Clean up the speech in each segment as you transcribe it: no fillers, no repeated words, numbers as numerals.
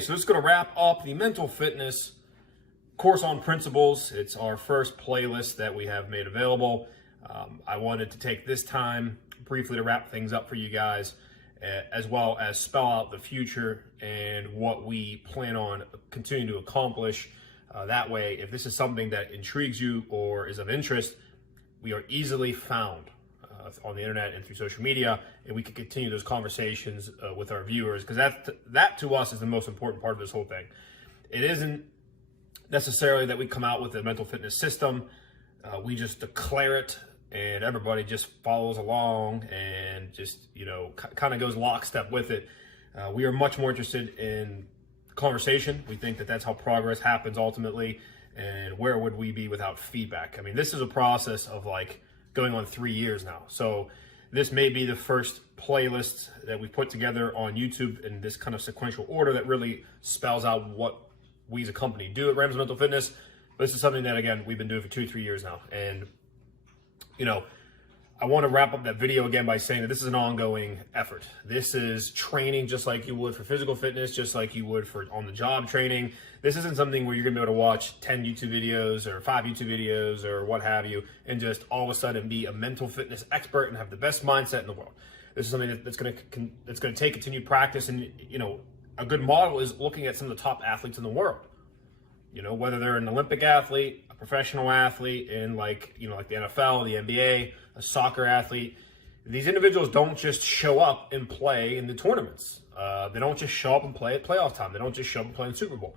Okay, so this is going to wrap up the mental fitness course on principles. It's our first playlist that we have made available. I wanted to take this time briefly to wrap things up for you guys, as well as spell out the future and what we plan on continuing to accomplish. That way, if this is something that intrigues you or is of interest, we are easily found on the internet and through social media, and we can continue those conversations with our viewers, because that to us is the most important part of this whole thing. It isn't necessarily that we come out with a mental fitness system. We just declare it and everybody just follows along and just, kind of goes lockstep with it. We are much more interested in conversation. We think that that's how progress happens ultimately. And where would we be without feedback? I mean, this is a process of going on 3 years now. So this may be the first playlist that we put together on YouTube in this kind of sequential order that really spells out what we as a company do at Rams Mental Fitness. But this is something that, again, we've been doing for 2-3 years now. And, I want to wrap up that video again by saying that this is an ongoing effort. This is training just like you would for physical fitness, just like you would for on-the-job training. This isn't something where you're going to be able to watch 10 YouTube videos or 5 YouTube videos or what have you and just all of a sudden be a mental fitness expert and have the best mindset in the world. This is something that's going to take continued practice. And, a good model is looking at some of the top athletes in the world. Whether they're an Olympic athlete, a professional athlete in like the NFL, the NBA, a soccer athlete. These individuals don't just show up and play in the tournaments. They don't just show up and play at playoff time. They don't just show up and play in Super Bowl.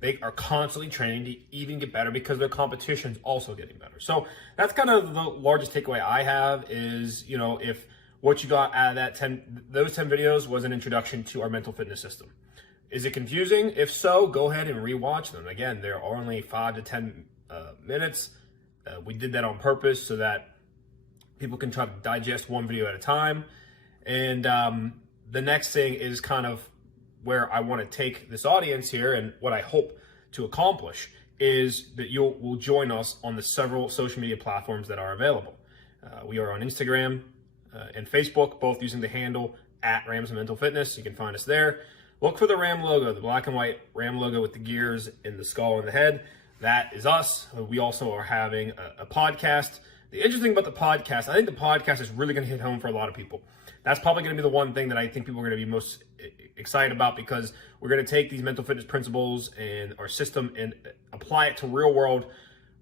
They are constantly training to even get better because their competition's also getting better. So that's kind of the largest takeaway I have is, if what you got out of those 10 videos was an introduction to our mental fitness system. Is it confusing? If so, go ahead and rewatch them. Again, they're only 5 to 10 minutes. We did that on purpose so that people can try to digest one video at a time. And the next thing is kind of where I want to take this audience here, and what I hope to accomplish is that you will join us on the several social media platforms that are available. We are on Instagram and Facebook, both using the handle @Rams Mental Fitness. You can find us there. Look for the Ram logo, the black and white Ram logo with the gears in the skull and the head. That is us. We also are having a podcast. The interesting thing about the podcast, I think the podcast is really going to hit home for a lot of people. That's probably going to be the one thing that I think people are going to be most excited about, because we're going to take these mental fitness principles and our system and apply it to real world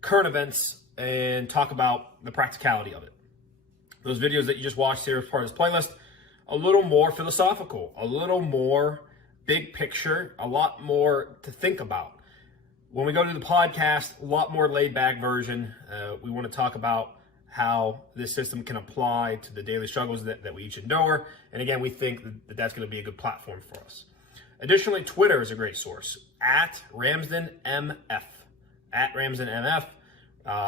current events and talk about the practicality of it. Those videos that you just watched here as part of this playlist, a little more philosophical, a little more big picture, a lot more to think about. When we go to the podcast, a lot more laid back version. We want to talk about how this system can apply to the daily struggles that we each endure. And again, we think that that's going to be a good platform for us. Additionally, Twitter is a great source, @RamsdenMF. @RamsdenMF.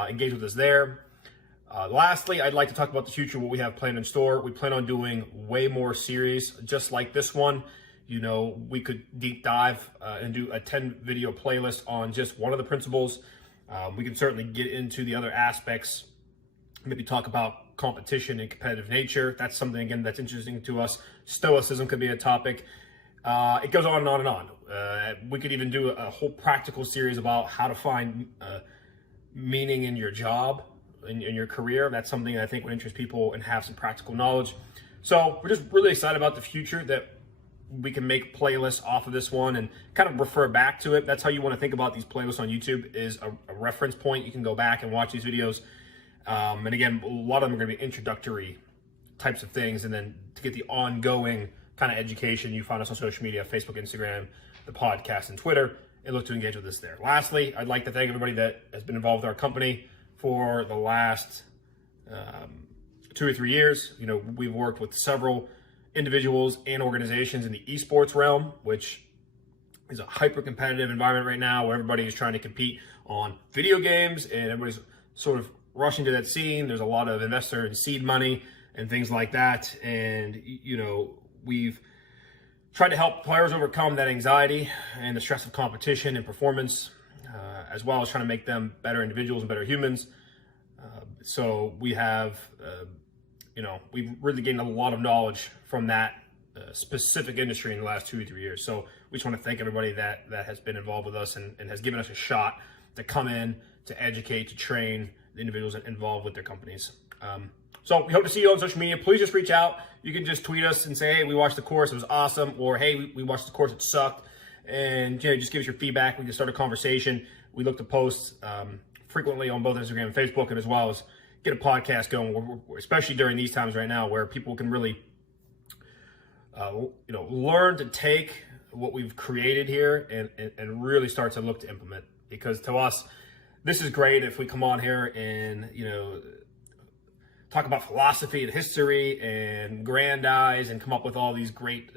Engage with us there. Lastly, I'd like to talk about the future, what we have planned in store. We plan on doing way more series just like this one. We could deep dive and do a 10 video playlist on just one of the principles. We can certainly get into the other aspects, maybe talk about competition and competitive nature. That's something, again, that's interesting to us. Stoicism could be a topic. It goes on and on and on. We could even do a whole practical series about how to find meaning in your job, in your career. That's something that I think would interest people and have some practical knowledge. So we're just really excited about the future, that we can make playlists off of this one and kind of refer back to it. That's how you want to think about these playlists on YouTube, is a reference point. You can go back and watch these videos. And again, a lot of them are going to be introductory types of things. And then to get the ongoing kind of education, you find us on social media, Facebook, Instagram, the podcast, and Twitter, and look to engage with us there. Lastly, I'd like to thank everybody that has been involved with our company for the last 2 or 3 years. We've worked with several individuals and organizations in the esports realm, which is a hyper-competitive environment right now where everybody is trying to compete on video games and everybody's sort of rushing to that scene. There's a lot of investor and seed money and things like that. And, we've tried to help players overcome that anxiety and the stress of competition and performance, as well as trying to make them better individuals and better humans. So we have, we've really gained a lot of knowledge from that specific industry in the last 2 or 3 years. So we just want to thank everybody that has been involved with us and has given us a shot to come in, to educate, to train the individuals involved with their companies. So we hope to see you on social media. Please just reach out. You can just tweet us and say, hey, we watched the course, it was awesome. Or, hey, we watched the course, it sucked. And just give us your feedback. We can start a conversation. We look to post frequently on both Instagram and Facebook, and as well as get a podcast going, especially during these times right now where people can really learn to take what we've created here and really start to look to implement. Because to us, this is great if we come on here and, talk about philosophy and history and grandize and come up with all these great,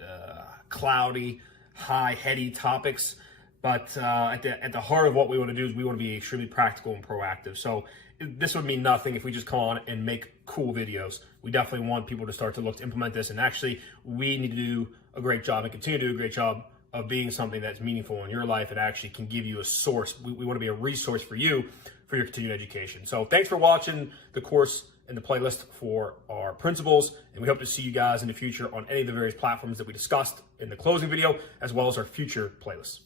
cloudy, high, heady topics. But at the heart of what we want to do is we want to be extremely practical and proactive. So this would mean nothing if we just come on and make cool videos. We definitely want people to start to look to implement this. And actually, we need to do a great job and continue to do a great job of being something that's meaningful in your life and actually can give you a source. We want to be a resource for you for your continued education. So thanks for watching the course and the playlist for our principles. And we hope to see you guys in the future on any of the various platforms that we discussed in the closing video, as well as our future playlists.